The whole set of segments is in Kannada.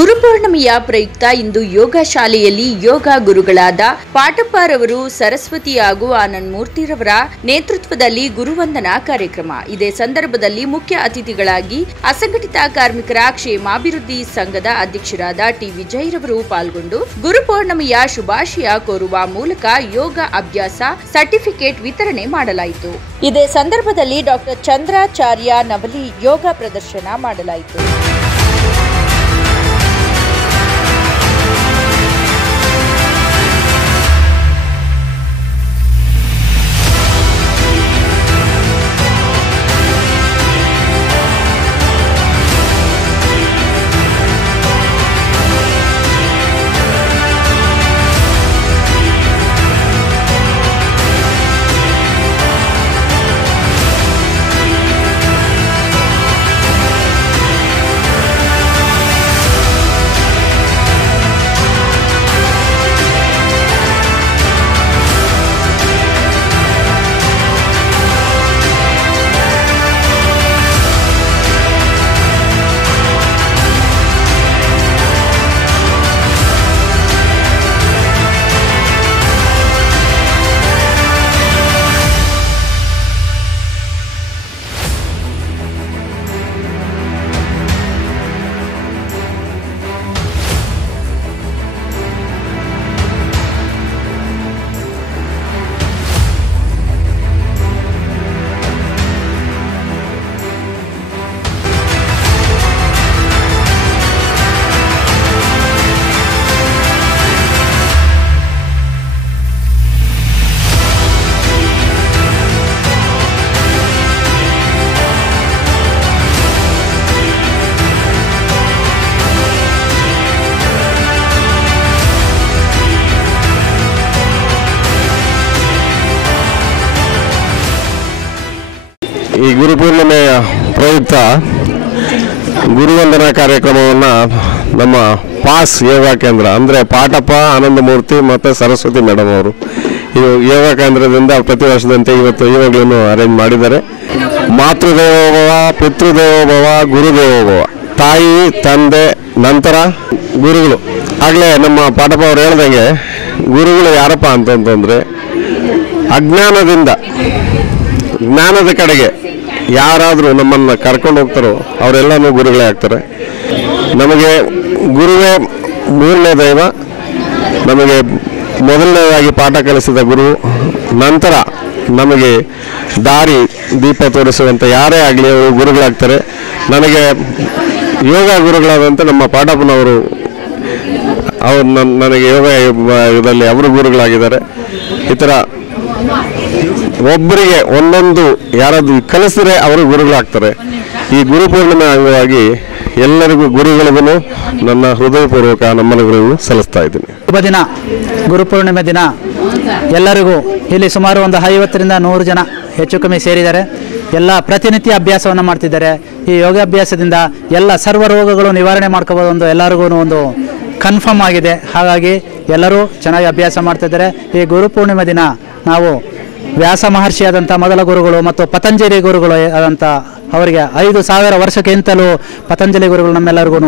ಗುರುಪೂರ್ಣಿಮೆಯ ಪ್ರಯುಕ್ತ ಇಂದು ಯೋಗ ಶಾಲೆಯಲ್ಲಿ ಯೋಗ ಗುರುಗಳಾದ ಪಾಟಪ್ಪರವರು ಸರಸ್ವತಿ ಹಾಗೂ ಆನಂದ್ ಮೂರ್ತಿರವರ ನೇತೃತ್ವದಲ್ಲಿ ಗುರುವಂದನಾ ಕಾರ್ಯಕ್ರಮ. ಇದೇ ಸಂದರ್ಭದಲ್ಲಿ ಮುಖ್ಯ ಅತಿಥಿಗಳಾಗಿ ಅಸಂಘಟಿತ ಕಾರ್ಮಿಕರ ಕ್ಷೇಮಾಭಿವೃದ್ಧಿ ಸಂಘದ ಅಧ್ಯಕ್ಷರಾದ ಟಿ ವಿಜಯರವರು ಪಾಲ್ಗೊಂಡು ಗುರುಪೂರ್ಣಿಮೆಯ ಶುಭಾಶಯ ಕೋರುವ ಮೂಲಕ ಯೋಗ ಅಭ್ಯಾಸ ಸರ್ಟಿಫಿಕೇಟ್ ವಿತರಣೆ ಮಾಡಲಾಯಿತು. ಇದೇ ಸಂದರ್ಭದಲ್ಲಿ ಡಾಕ್ಟರ್ ಚಂದ್ರಾಚಾರ್ಯ ನವಲಿ ಯೋಗ ಪ್ರದರ್ಶನ ಮಾಡಲಾಯಿತು. ಈ ಗುರುಪೂರ್ಣಿಮೆಯ ಪ್ರಯುಕ್ತ ಗುರುವಂದನಾ ಕಾರ್ಯಕ್ರಮವನ್ನು ನಮ್ಮ ಪಾಸ್ ಯೋಗ ಕೇಂದ್ರ ಅಂದರೆ ಪಾಟಪ್ಪ ಆನಂದ ಮೂರ್ತಿ ಮತ್ತು ಸರಸ್ವತಿ ಮೇಡಮ್ ಅವರು ಇದು ಯೋಗ ಕೇಂದ್ರದಿಂದ ಪ್ರತಿ ವರ್ಷದಂತೆ ಇವತ್ತು ಇವಾಗಲೂ ಅರೇಂಜ್ ಮಾಡಿದ್ದಾರೆ. ಮಾತೃದೇವೋಭವ, ಪಿತೃದೇವೋಭವ, ಗುರುದೇವೋಭವ, ತಾಯಿ ತಂದೆ ನಂತರ ಗುರುಗಳು. ಆಗಲೇ ನಮ್ಮ ಪಾಟಪ್ಪ ಅವರು ಹೇಳ್ದಂಗೆ ಗುರುಗಳು ಯಾರಪ್ಪ ಅಂತಂತಂದರೆ ಅಜ್ಞಾನದಿಂದ ಜ್ಞಾನದ ಕಡೆಗೆ ಯಾರಾದರೂ ನಮ್ಮನ್ನು ಕರ್ಕೊಂಡು ಹೋಗ್ತಾರೋ ಅವರೆಲ್ಲನೂ ಗುರುಗಳೇ ಆಗ್ತಾರೆ. ನಮಗೆ ಗುರುವೇ ಮೂರನೇ ದೈವ. ನಮಗೆ ಮೊದಲನೇದಾಗಿ ಪಾಠ ಕಲಿಸಿದ ಗುರು, ನಂತರ ನಮಗೆ ದಾರಿ ದೀಪ ತೋರಿಸುವಂಥ ಯಾರೇ ಆಗಲಿ ಅವರು ಗುರುಗಳಾಗ್ತಾರೆ. ನನಗೆ ಯೋಗ ಗುರುಗಳಾದಂಥ ನಮ್ಮ ಪಾಟಪ್ಪನವರು ಅವರು ನನಗೆ ಯೋಗ ಇದರಲ್ಲಿ ಅವರು ಗುರುಗಳಾಗಿದ್ದಾರೆ. ಈ ಥರ ಒಬ್ಬರಿಗೆ ಒಂದೊಂದು ಯಾರಾದರೂ ಕಲಿಸಿದ್ರೆ ಅವರು ಗುರುಗಳಾಗ್ತಾರೆ. ಈ ಗುರುಪೂರ್ಣಿಮೆ ಅಂಗವಾಗಿ ಎಲ್ಲರಿಗೂ ಗುರುಗಳಿಗೂ ನನ್ನ ಹೃದಯಪೂರ್ವಕ ನಮನಗಳನ್ನು ಸಲ್ಲಿಸ್ತಾ ಇದ್ದೀನಿ. ಶುಭ ದಿನ, ಗುರುಪೂರ್ಣಿಮೆ ದಿನ ಎಲ್ಲರಿಗೂ. ಇಲ್ಲಿ ಸುಮಾರು ಒಂದು 50ರಿಂದ 100 ಜನ ಹೆಚ್ಚು ಕಮ್ಮಿ ಸೇರಿದ್ದಾರೆ. ಎಲ್ಲ ಪ್ರತಿನಿತ್ಯ ಅಭ್ಯಾಸವನ್ನು ಮಾಡ್ತಿದ್ದಾರೆ. ಈ ಯೋಗಾಭ್ಯಾಸದಿಂದ ಎಲ್ಲ ಸರ್ವ ರೋಗಗಳು ನಿವಾರಣೆ ಮಾಡ್ಕೋಬೋದು ಒಂದು ಎಲ್ಲರಿಗೂ ಒಂದು ಕನ್ಫರ್ಮ್ ಆಗಿದೆ. ಹಾಗಾಗಿ ಎಲ್ಲರೂ ಚೆನ್ನಾಗಿ ಅಭ್ಯಾಸ ಮಾಡ್ತಿದ್ದಾರೆ. ಈ ಗುರುಪೂರ್ಣಿಮೆ ದಿನ ನಾವು ವ್ಯಾಸ ಮಹರ್ಷಿಯಾದಂಥ ಮೊದಲ ಗುರುಗಳು ಮತ್ತು ಪತಂಜಲಿ ಗುರುಗಳು ಆದಂಥ ಅವರಿಗೆ 5000 ವರ್ಷಕ್ಕಿಂತಲೂ ಪತಂಜಲಿ ಗುರುಗಳು ನಮ್ಮೆಲ್ಲರಿಗೂ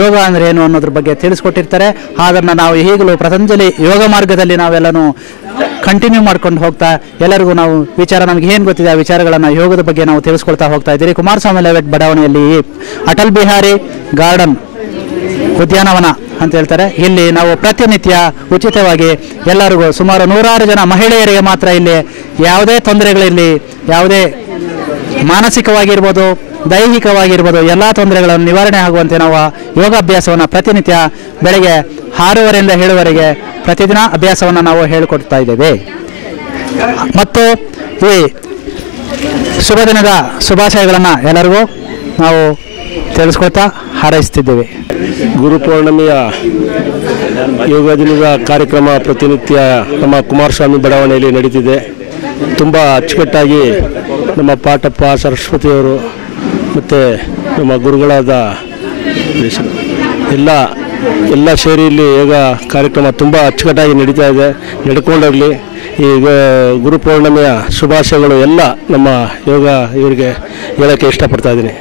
ಯೋಗ ಅಂದರೆ ಏನು ಅನ್ನೋದ್ರ ಬಗ್ಗೆ ತಿಳಿಸ್ಕೊಟ್ಟಿರ್ತಾರೆ. ಅದನ್ನು ನಾವು ಈಗಲೂ ಪತಂಜಲಿ ಯೋಗ ಮಾರ್ಗದಲ್ಲಿ ನಾವೆಲ್ಲನೂ ಕಂಟಿನ್ಯೂ ಮಾಡ್ಕೊಂಡು ಹೋಗ್ತಾ ಎಲ್ಲರಿಗೂ ನಾವು ನಮಗೆ ಏನು ಗೊತ್ತಿದೆ ಆ ವಿಚಾರಗಳನ್ನು ಯೋಗದ ಬಗ್ಗೆ ನಾವು ತಿಳಿಸ್ಕೊಳ್ತಾ ಹೋಗ್ತಾ ಇದ್ದೀರಿ. ಕುಮಾರಸ್ವಾಮಿ ಲೇಔಟ್ ಬಡಾವಣೆಯಲ್ಲಿ ಅಟಲ್ ಬಿಹಾರಿ ಗಾರ್ಡನ್ ಉದ್ಯಾನವನ ಅಂತ ಹೇಳ್ತಾರೆ. ಇಲ್ಲಿ ನಾವು ಪ್ರತಿನಿತ್ಯ ಉಚಿತವಾಗಿ ಎಲ್ಲರಿಗೂ ಸುಮಾರು 100 ಜನ ಮಹಿಳೆಯರಿಗೆ ಮಾತ್ರ ಇಲ್ಲಿ ಯಾವುದೇ ತೊಂದರೆಗಳಿರಲಿ, ಯಾವುದೇ ಮಾನಸಿಕವಾಗಿರ್ಬೋದು ದೈಹಿಕವಾಗಿರ್ಬೋದು ಎಲ್ಲ ತೊಂದರೆಗಳನ್ನು ನಿವಾರಣೆ ಆಗುವಂತೆ ನಾವು ಯೋಗಾಭ್ಯಾಸವನ್ನು ಪ್ರತಿನಿತ್ಯ ಬೆಳಗ್ಗೆ 6:30ರಿಂದ 7:00ವರೆಗೆ ಪ್ರತಿದಿನ ಅಭ್ಯಾಸವನ್ನು ನಾವು ಹೇಳಿಕೊಡ್ತಾ ಇದ್ದೇವೆ. ಮತ್ತು ಈ ಶುಭ ದಿನದ ಶುಭಾಶಯಗಳನ್ನು ಎಲ್ಲರಿಗೂ ನಾವು ತಿಳಿಸ್ಕೊಳ್ತಾ ಹಾರೈಸ್ತಿದ್ದೇವೆ. ಗುರುಪೂರ್ಣಿಮೆಯ ಯೋಗ ದಿನದ ಕಾರ್ಯಕ್ರಮ ಪ್ರತಿನಿತ್ಯ ನಮ್ಮ ಕುಮಾರಸ್ವಾಮಿ ಬಡಾವಣೆಯಲ್ಲಿ ನಡೀತಿದೆ. ತುಂಬ ಅಚ್ಚುಕಟ್ಟಾಗಿ ನಮ್ಮ ಪಾಟಪ್ಪ ಸರಸ್ವತಿಯವರು ಮತ್ತು ನಮ್ಮ ಗುರುಗಳಾದ ಎಲ್ಲ ಸೇರಿ ಇಲ್ಲಿ ಯೋಗ ಕಾರ್ಯಕ್ರಮ ತುಂಬ ಅಚ್ಚುಕಟ್ಟಾಗಿ ನಡೀತಾ ಇದೆ. ನಡ್ಕೊಂಡೋಗಲಿ. ಈ ಗುರುಪೂರ್ಣಿಮೆಯ ಶುಭಾಶಯಗಳು ಎಲ್ಲ ನಮ್ಮ ಯೋಗ ಇವರಿಗೆ ಹೇಳೋಕ್ಕೆ ಇಷ್ಟಪಡ್ತಾ ಇದ್ದೀನಿ.